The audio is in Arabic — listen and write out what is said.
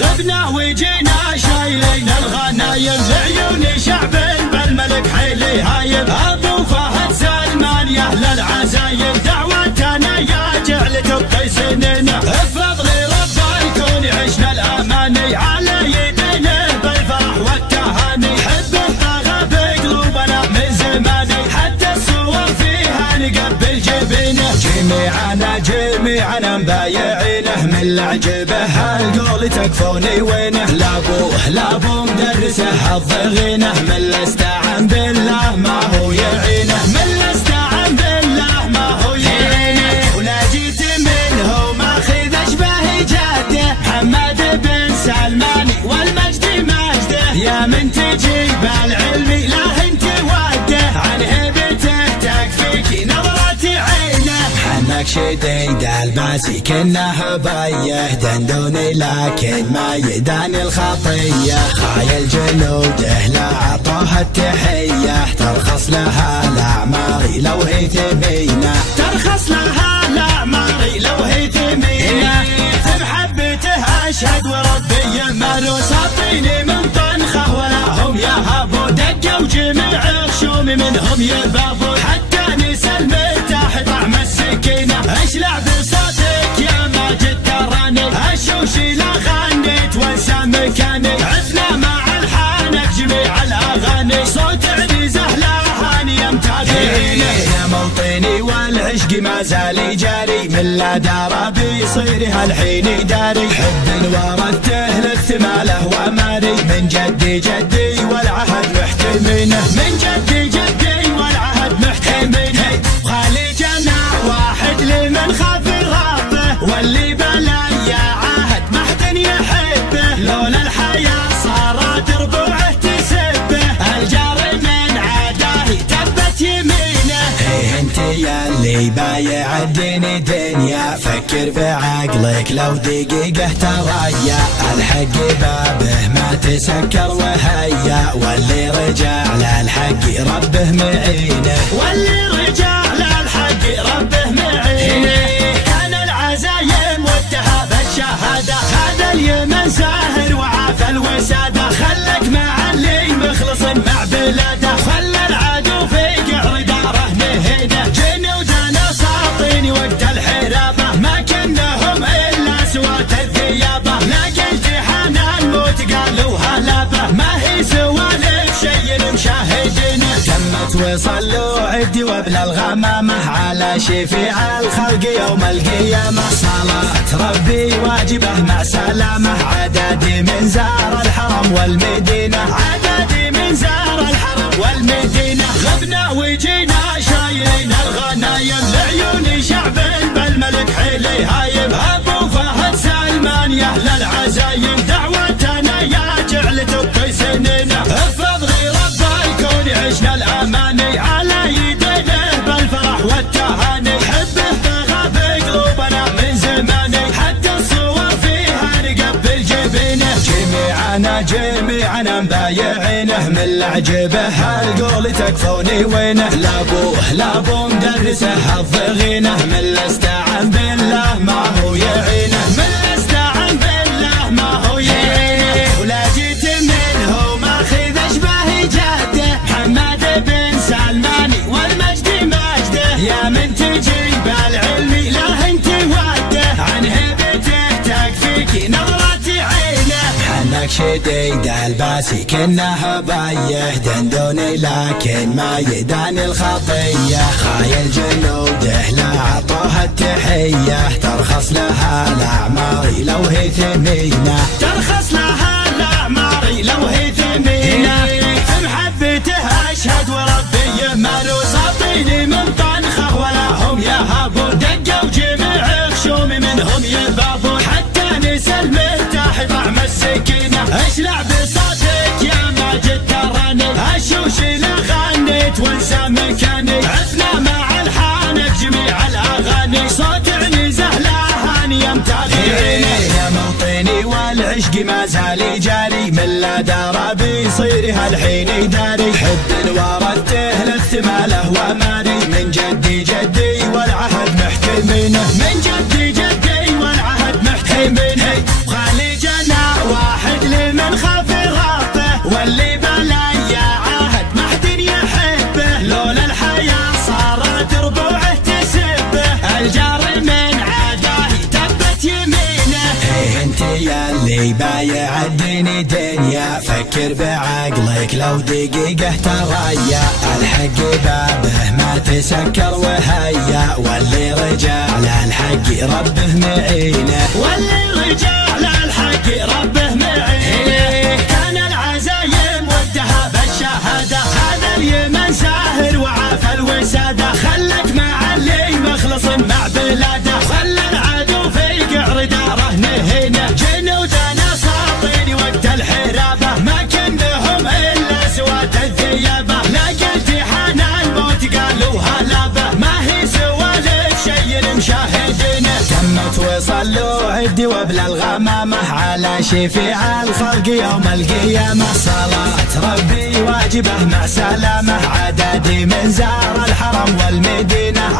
غبنا وجينا شايلين الغنايم لعيون شعب بالملك حيلي هايم. ابو فهد سلمان يا اهل العزايم دعوتنا يا جعل تبقي سننا. بفضل رب الكون عشنا الاماني على يدينا بالفرح والتهاني. حبه طغى بقلوبنا من زماني حتى الصور فيها نقبل جبينه. جميعنا مبايعينه من العجبه هالقول تكفوني وينه. لابو مدرسه الضغينه من الاستعان بالله ما هو يعينه. من الاستعان بالله ما هو يعينه. ولا جيت منه ماخذ اشباه جده محمد بن سلماني والمجد مجده. يا من تجيب العلم لا انت وده عن هيبته تكفيك نظرة عينه. حنك شديد الباسي كنا هبايه دندوني لكن ما يداني الخطيه. خايل جنوده لا عطوها التحيه ترخص لها الاعماري لو هي ثمينه. ترخص لها الاعماري لو هي ثمينه. في محبته اشهد وربي ما ساطيني من طنخه ولا هم يهابوا. دقوا جميع خشوم منهم يبابوا حتى نسى المرتاح طعم السكينه. اشلع بصوتك يا ماجد تراني اشوشي لا غنيت وانسى مكاني. عفنا مع الحانك جميع الاغاني صوت عنيزه لا هاني يمتازينه. يا موطني والعشق ما زال يجاري من لا دار بيصير هالحين داري. حب ورثته للثماله وماري من جدي والعهد محتمينه. من جدي والعهد محتمينه. خالي جنا واحد لمن خاف ربه واللي بلا يا عهد ما حد يحبه. لولا الحياه صارت ربوعه تسبه الجار من عداه تبت يمينه. انت يا اللي بايع الدين دنيا فكر بعقلك لو دقيقه تريا. الحق بابه ما تسكر وهيا واللي رجع للحق ربه معينه. واللي رجع للحق ربه معينه. كان العزايم والتهاب الشهاده هذا اليمن ساهر وعاف الوساده. خلك مع اللي مخلص مع بلاده خلى العدو في قعر داره نهيده. جنودنا ساطين وقت الحرابه ما كنهم الا سوات الثيابه. لاقى الجحان الموت قالوا هلابه ما هي سوالف شي مشاهدينه. تمت وصلوا عدي وابلى الغمامه على شفيع الخلق يوم القيامه. صلاه ربي واجبه مع سلامه. عدادي من زار الحرم والمدينه. عدادي من زار الحرم والمدينه. غبنا وجينا شايلين الغنايم لعيون شعب بالملك حيلي هايم. ابو فهد سلمان يا اهل العزايم دعوتنا يا جعل تبقي سننا. بفضل رب الكون عشنا الاماني على يدينا بالفرح والتهاني. حبه طغى بقلوبنا من زماني حتى الصور فيها نقبل جبينه. جميعنا مبايعينه من العجبه هالقول تكفوني وينه. لابو مدرسه الضغينه من الاستعان بالله ما هو يعينه. من الاستعان بالله ما هو يعينه. ولا جيت منه ماخذ اشباه جده محمد بن سلماني والمجد مجده. يا من تجيب العلم لا انت وده عن هيبته تكفيك نظرة عينه. حنك شديد الباسي كنا هبايه دندوني لكن ما يداني الخطيه. خايل جنوده لا عطوها التحيه ترخص لها الاعماري لو هي ثمينه. ترخص لها الاعماري لو هي ثمينه. في محبته اشهد وربي ما ساطيني من طنخه ولا هم يهابوا. دقوا جميع خشوم منهم يبابوا حتى نسى المرتاح طعم السكينه. اشلع بصوتك يا ماجد تراني اشوشي لا غنيت وانسى مكاني. عفنا مع الحانك جميع الاغاني صوت عنيزه لا هاني يمتازينه. يا موطني والعشق ما زال يجاري من لا دار بيصير هالحين داري. حب ورثته للثماله وماري من جدي والعهد محتمينه. من جدي والعهد محتمينه. خالي جنا اللي بايع الدين دنيا، فكر بعقلك لو دقيقة تريا، الحق بابه ما تسكر وهيا، واللي رجع للحق ربه معينه، واللي رجع للحق ربه معينه. كان العزايم ودها بالشهادة، هذا اليمن ساهر وعاف الوسادة، خلك مع اللي مخلص مع بلاده، خلى العدو في قعر داره نهينه، جنودنا ساطين وقت الحرابة، ما كنهم إلا سواد الثيابة، لقيت حان الموت قالوا هلابة، ما هي سوالف شي مشاهدينه، تمت وصلوا عدي وبلا الغمامة، على شفيع الخلق يوم القيامة، صلاة ربي واجبه مع سلامة، عددي من زار الحرم والمدينة.